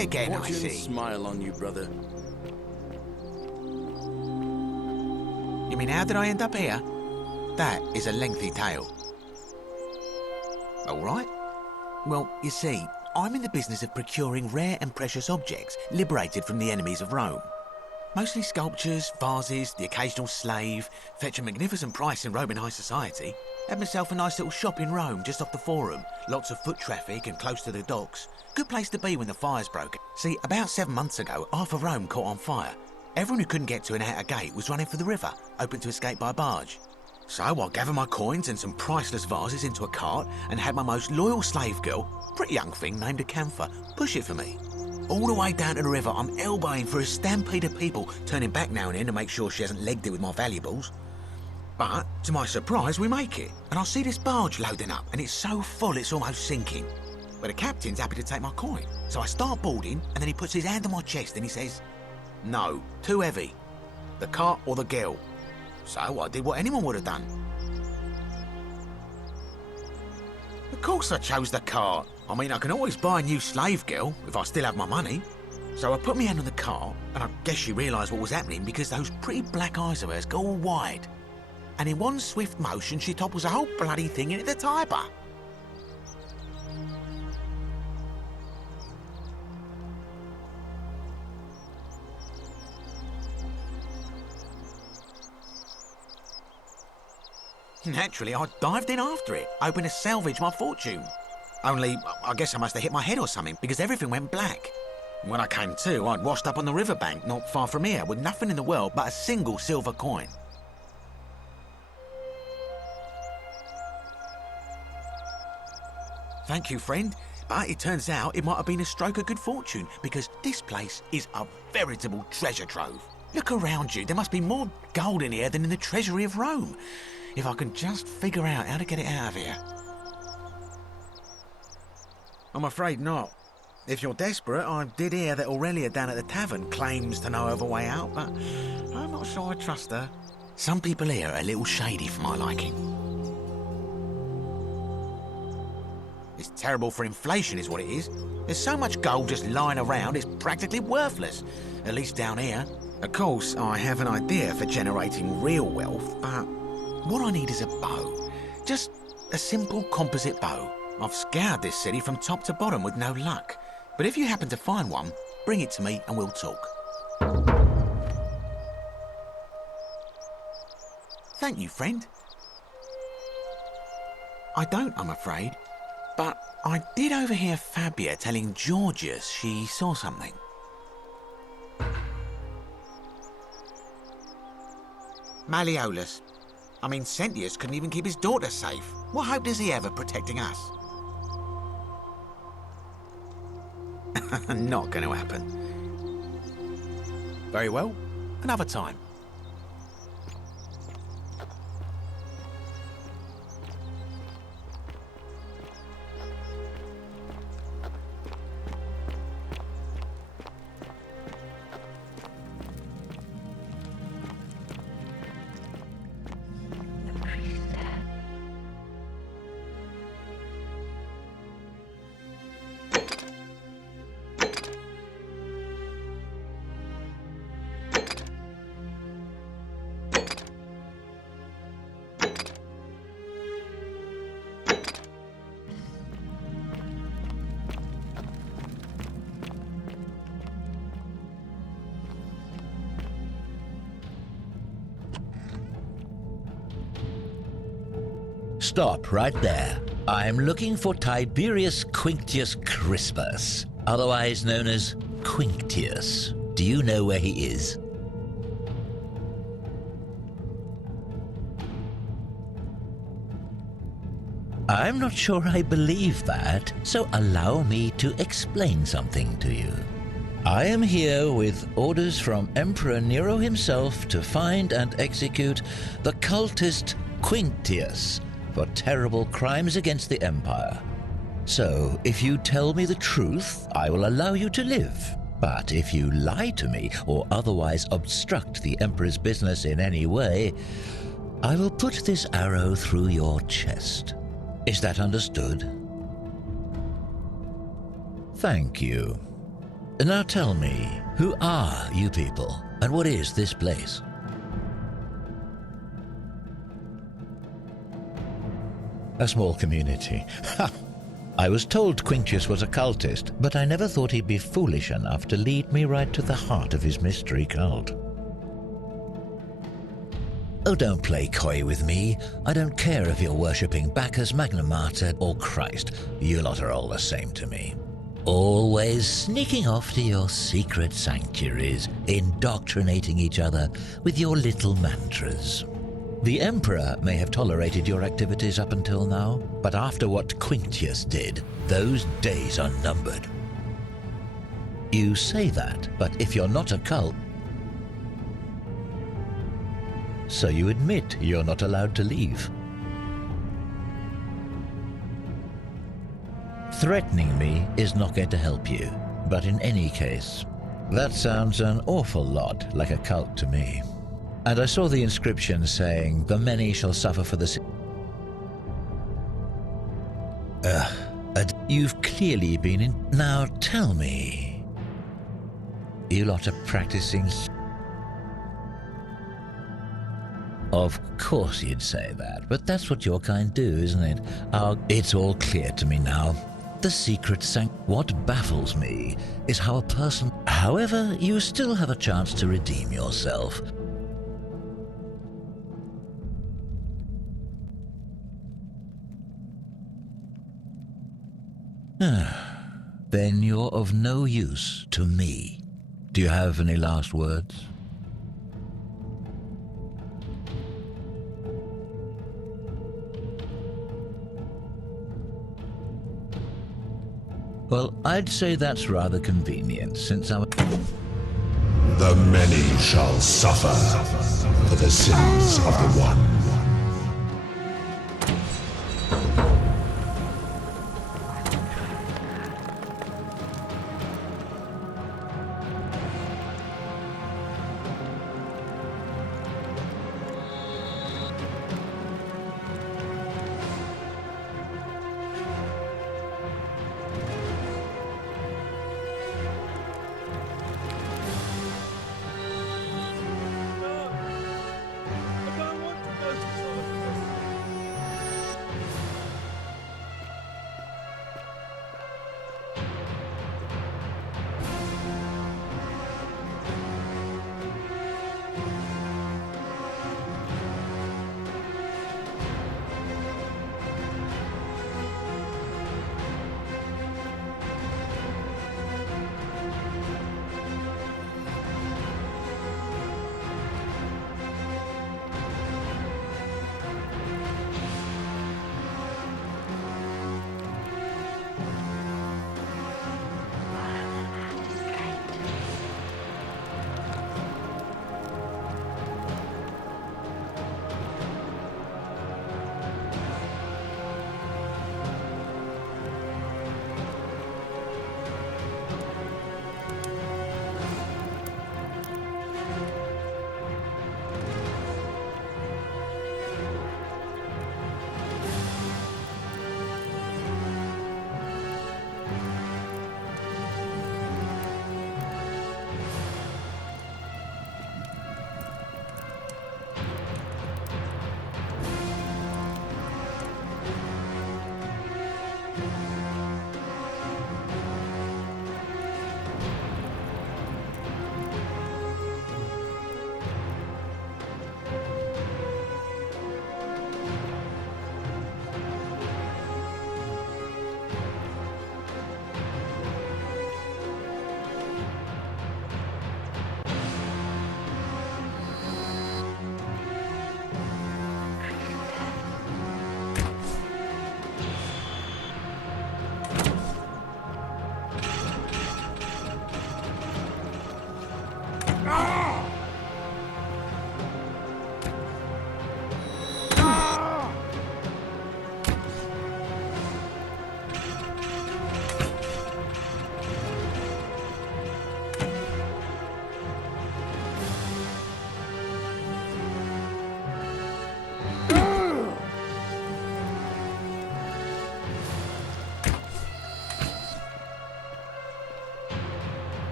again, I Fortune see. smile on you, brother. You mean, how did I end up here? That is a lengthy tale. All right. Well, you see, I'm in the business of procuring rare and precious objects liberated from the enemies of Rome. Mostly sculptures, vases, the occasional slave, fetch a magnificent price in Roman high society. Had myself a nice little shop in Rome just off the Forum. Lots of foot traffic and close to the docks. Good place to be when the fires broke. See, about 7 months ago, half of Rome caught on fire. Everyone who couldn't get to an outer gate was running for the river, open to escape by barge. So I gathered my coins and some priceless vases into a cart and had my most loyal slave girl, pretty young thing named Acantha, push it for me. All the way down to the river, I'm elbowing for a stampede of people, turning back now and then to make sure she hasn't legged it with my valuables. But, to my surprise, we make it, and I see this barge loading up, and it's so full it's almost sinking. But the captain's happy to take my coin, so I start boarding, and then he puts his hand on my chest and he says, "No, too heavy. The cart or the girl." So I did what anyone would have done. Of course I chose the cart. I mean, I can always buy a new slave girl if I still have my money. So I put my hand on the cart, and I guess she realised what was happening because those pretty black eyes of hers go all wide. And in one swift motion, she topples the whole bloody thing into the Tiber. Naturally, I dived in after it, hoping to salvage my fortune. Only, I guess I must have hit my head or something, because everything went black. When I came to, I'd washed up on the riverbank not far from here, with nothing in the world but a single silver coin. Thank you, friend. But it turns out it might have been a stroke of good fortune, because this place is a veritable treasure trove. Look around you, there must be more gold in here than in the treasury of Rome. If I can just figure out how to get it out of here. I'm afraid not. If you're desperate, I did hear that Aurelia down at the tavern claims to know of a way out, but I'm not sure I trust her. Some people here are a little shady for my liking. It's terrible for inflation is what it is. There's so much gold just lying around, it's practically worthless. At least down here. Of course, I have an idea for generating real wealth, but what I need is a bow. Just a simple composite bow. I've scoured this city from top to bottom with no luck. But if you happen to find one, bring it to me and we'll talk. Thank you, friend. I don't, I'm afraid. But I did overhear Fabia telling Georgius she saw something. Malleolus. I mean, Sentius couldn't even keep his daughter safe. What hope does he have of protecting us? Not going to happen. Very well. Another time. Stop right there. I'm looking for Tiberius Quinctius Crispus, otherwise known as Quinctius. Do you know where he is? I'm not sure I believe that, so allow me to explain something to you. I am here with orders from Emperor Nero himself to find and execute the cultist Quinctius for terrible crimes against the Empire. So, if you tell me the truth, I will allow you to live. But if you lie to me or otherwise obstruct the Emperor's business in any way, I will put this arrow through your chest. Is that understood? Thank you. Now tell me, who are you people, and what is this place? A small community. Ha! I was told Quintius was a cultist, but I never thought he'd be foolish enough to lead me right to the heart of his mystery cult. Oh, don't play coy with me. I don't care if you're worshipping Bacchus, Magna Mater, or Christ. You lot are all the same to me. Always sneaking off to your secret sanctuaries, indoctrinating each other with your little mantras. The Emperor may have tolerated your activities up until now, but after what Quintius did, those days are numbered. You say that, but if you're not a cult, so you admit you're not allowed to leave. Threatening me is not going to help you, but in any case, that sounds an awful lot like a cult to me. And I saw the inscription saying, "The many shall suffer for the sin." You've clearly been in... Now tell me, you lot are practicing... Of course you'd say that, but that's what your kind do, isn't it? It's all clear to me now. The secret What baffles me is how a person... However, you still have a chance to redeem yourself. Then you're of no use to me. Do you have any last words? Well, I'd say that's rather convenient, since I'm... The many shall suffer for the sins of the one.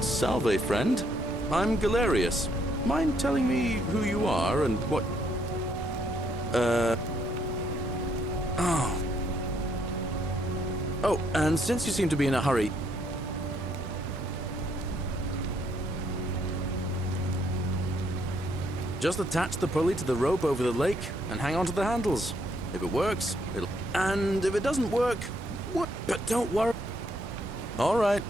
Salve, friend. I'm Galerius. Mind telling me who you are and what... Oh, and since you seem to be in a hurry... Just attach the pulley to the rope over the lake and hang on to the handles. If it works, it'll... And if it doesn't work, what? But don't worry. All right.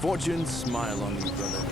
Fortune smile on you, brother.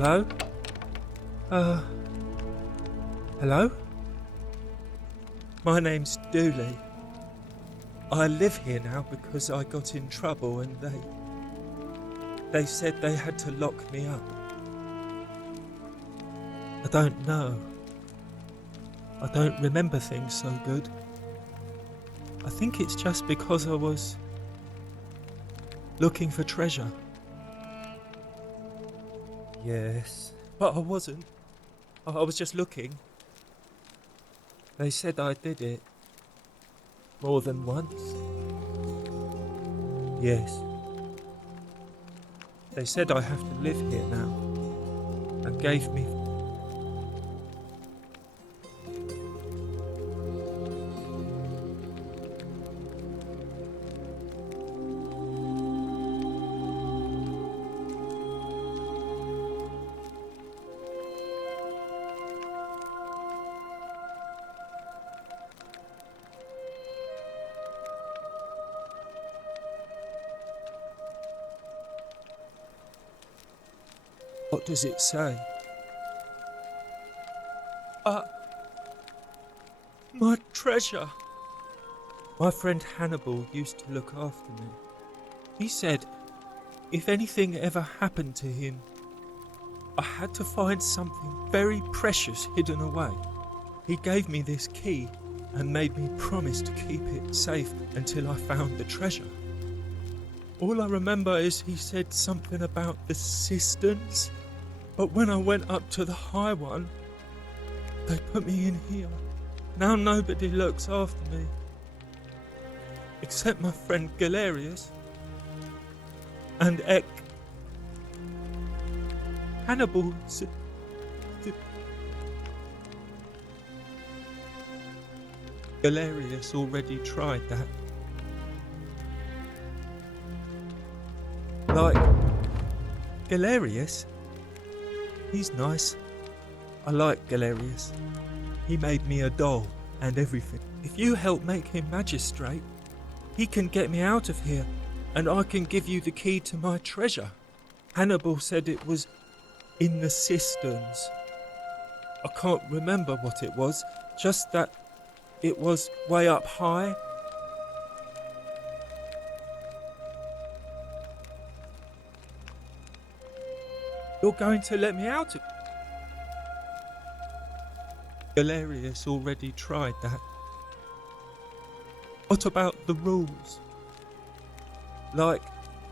Hello? Hello? My name's Dooley. I live here now because I got in trouble and they said they had to lock me up. I don't know. I don't remember things so good. I think it's just because I was looking for treasure. Yes, but I wasn't. I was just looking. They said I did it. More than once. Yes. They said I have to live here now. And gave me... What does it say? My treasure! My friend Hannibal used to look after me. He said if anything ever happened to him, I had to find something very precious hidden away. He gave me this key and made me promise to keep it safe until I found the treasure. All I remember is he said something about the cisterns, but when I went up to the high one, they put me in here. Now nobody looks after me, except my friend Galerius and Ek. Hannibal Galerius already tried that. Like, Galerius? He's nice. I like Galerius. He made me a doll and everything. If you help make him magistrate, he can get me out of here and I can give you the key to my treasure. Hannibal said it was in the cisterns. I can't remember what it was, just that it was way up high. You're going to let me out of... Galerius already tried that. What about the rules? Like,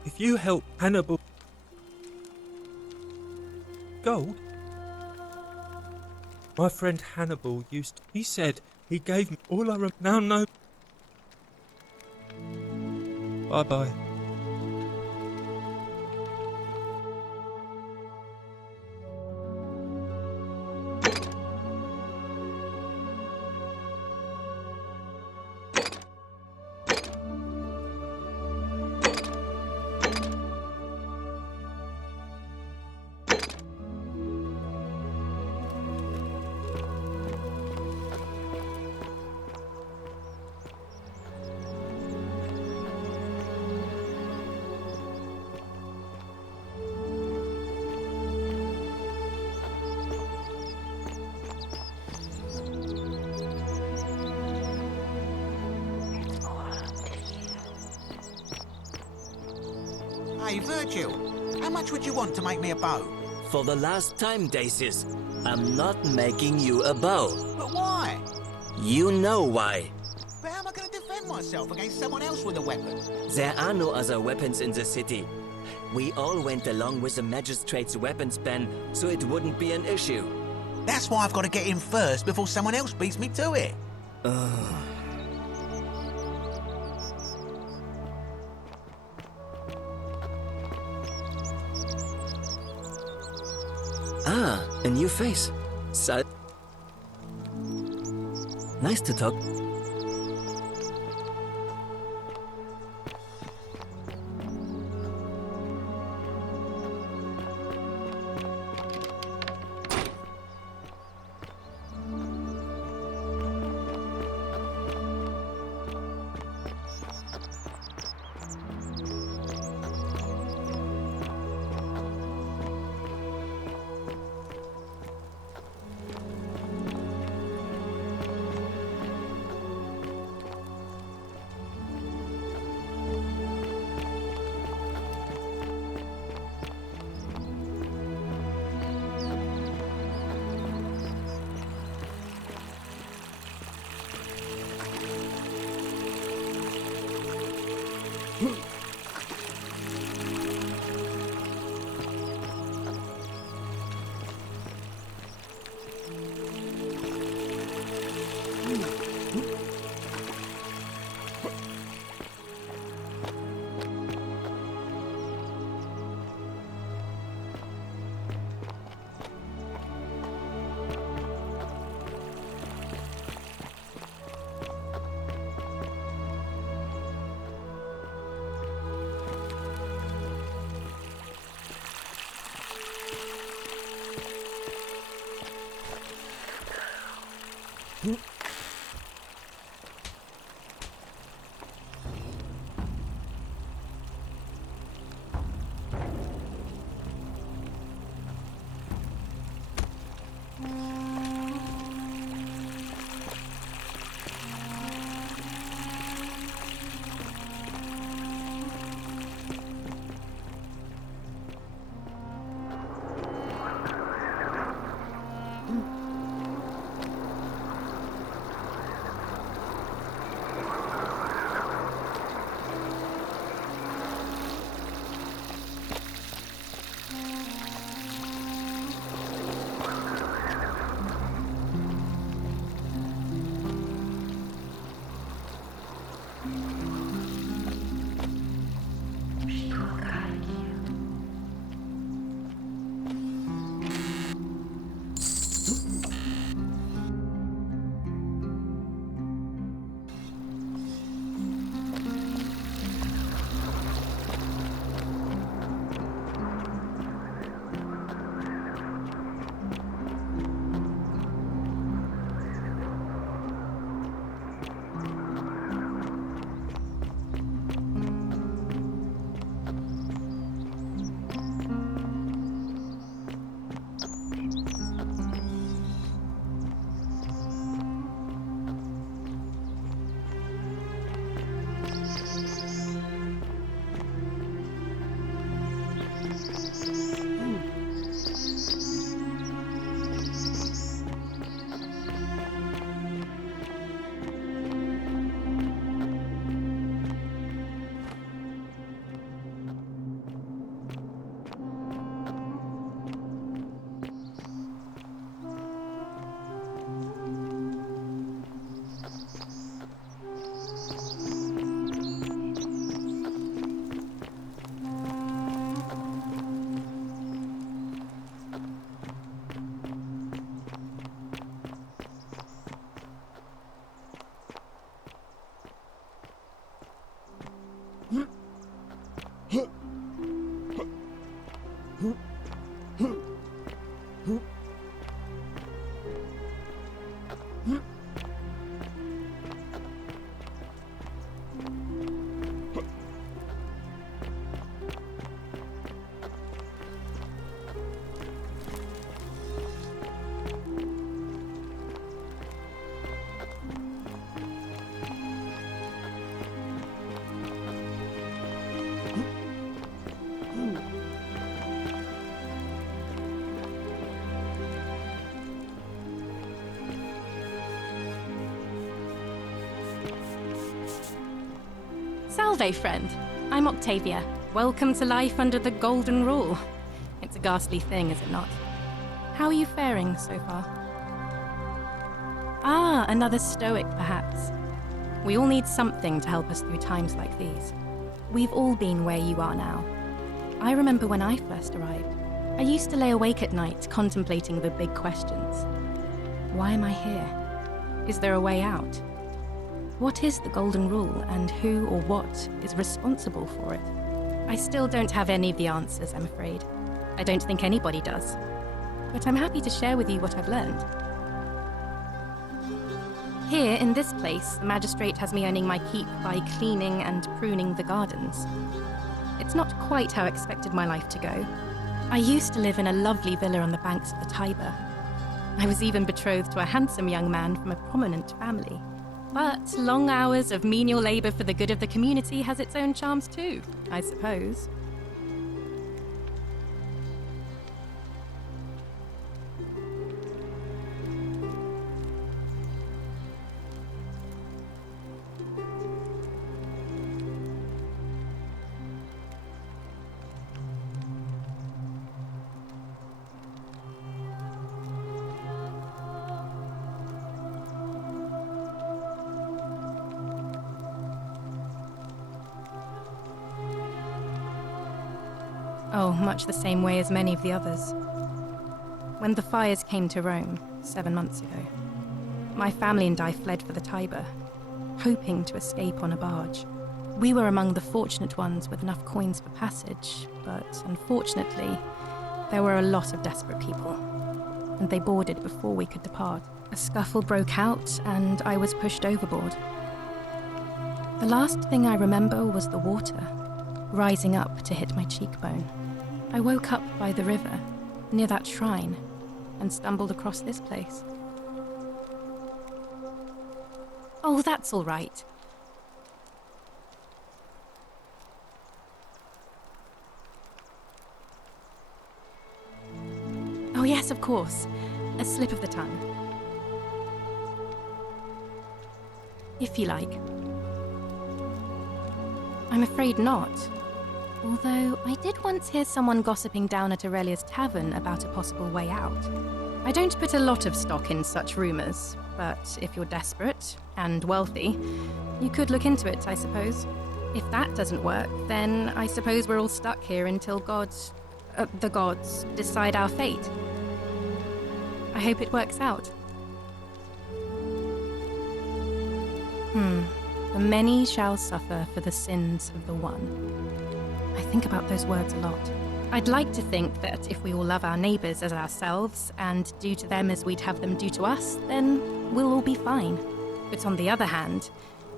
if you help Hannibal... Gold? My friend Hannibal used to... He said he gave me all I now know... Bye-bye. Hey, Virgil, how much would you want to make me a bow? For the last time, Dacis, I'm not making you a bow. But why? You know why. But how am I going to defend myself against someone else with a weapon? There are no other weapons in the city. We all went along with the magistrate's weapons ban, so it wouldn't be an issue. That's why I've got to get in first before someone else beats me to it. Ah, a new face. Nice to talk. Salve, friend. I'm Octavia. Welcome to life under the Golden Rule. It's a ghastly thing, is it not? How are you faring so far? Ah, another stoic, perhaps. We all need something to help us through times like these. We've all been where you are now. I remember when I first arrived. I used to lay awake at night contemplating the big questions. Why am I here? Is there a way out? What is the Golden Rule, and who or what is responsible for it? I still don't have any of the answers, I'm afraid. I don't think anybody does. But I'm happy to share with you what I've learned. Here, in this place, the magistrate has me earning my keep by cleaning and pruning the gardens. It's not quite how I expected my life to go. I used to live in a lovely villa on the banks of the Tiber. I was even betrothed to a handsome young man from a prominent family. But long hours of menial labor for the good of the community has its own charms too, I suppose. Oh, much the same way as many of the others. When the fires came to Rome 7 months ago, my family and I fled for the Tiber, hoping to escape on a barge. We were among the fortunate ones with enough coins for passage, but unfortunately, there were a lot of desperate people, and they boarded before we could depart. A scuffle broke out, and I was pushed overboard. The last thing I remember was the water, rising up to hit my cheekbone. I woke up by the river, near that shrine, and stumbled across this place. Oh, that's all right. Oh, yes, of course. A slip of the tongue. If you like. I'm afraid not. Although, I did once hear someone gossiping down at Aurelia's tavern about a possible way out. I don't put a lot of stock in such rumours, but if you're desperate and wealthy, you could look into it, I suppose. If that doesn't work, then I suppose we're all stuck here until the gods decide our fate. I hope it works out. The many shall suffer for the sins of the one. I think about those words a lot. I'd like to think that if we all love our neighbours as ourselves and do to them as we'd have them do to us, then we'll all be fine. But on the other hand,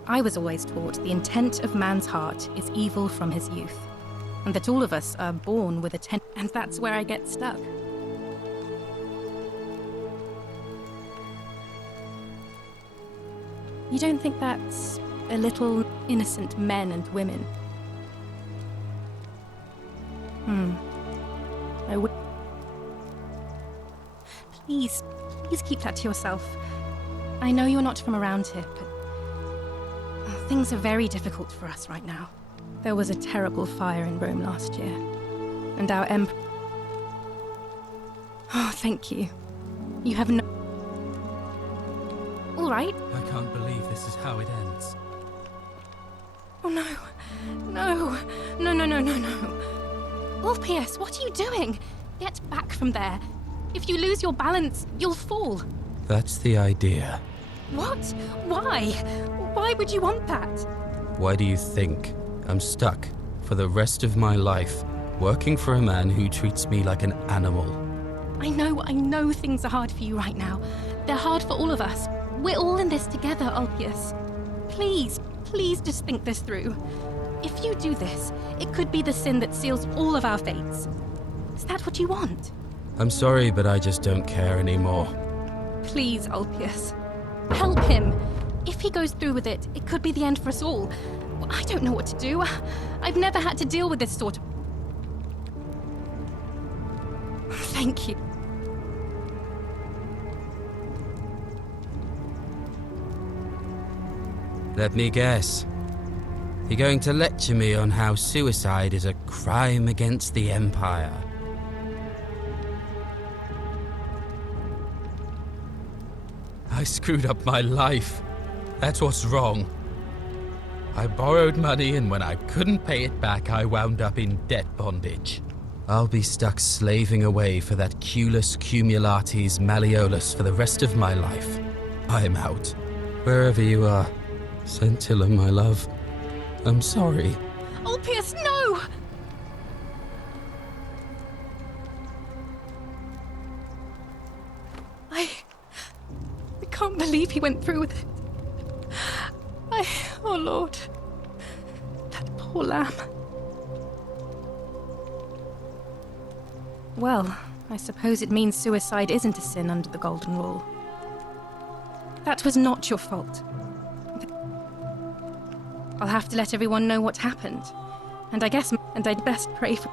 I was always taught the intent of man's heart is evil from his youth, and that all of us are born with a and that's where I get stuck. You don't think that's a little innocent men and women? I would. Please keep that to yourself. I know you're not from around here, but things are very difficult for us right now. There was a terrible fire in Rome last year, and our emperor. Oh, thank you. You have no. All right. I can't believe this is how it ends. Oh no. No. Orpheus, what are you doing? Get back from there. If you lose your balance, you'll fall. That's the idea. What? Why? Why would you want that? Why do you think I'm stuck for the rest of my life working for a man who treats me like an animal? I know things are hard for you right now. They're hard for all of us. We're all in this together, Ulpius. Please just think this through. If you do this, it could be the sin that seals all of our fates. Is that what you want? I'm sorry, but I just don't care anymore. Please, Ulpius. Help him. If he goes through with it, it could be the end for us all. I don't know what to do. I've never had to deal with this sort of... Thank you. Let me guess. You're going to lecture me on how suicide is a crime against the Empire. I screwed up my life. That's what's wrong. I borrowed money, and when I couldn't pay it back, I wound up in debt bondage. I'll be stuck slaving away for that Culus Cumulatis Malleolus for the rest of my life. I'm out. Wherever you are, Scintilla, my love, I'm sorry. Ulpius, no! I can't believe he went through with it. Oh Lord. That poor lamb. Well, I suppose it means suicide isn't a sin under the Golden Rule. That was not your fault. I'll have to let everyone know what happened. And I'd best pray for...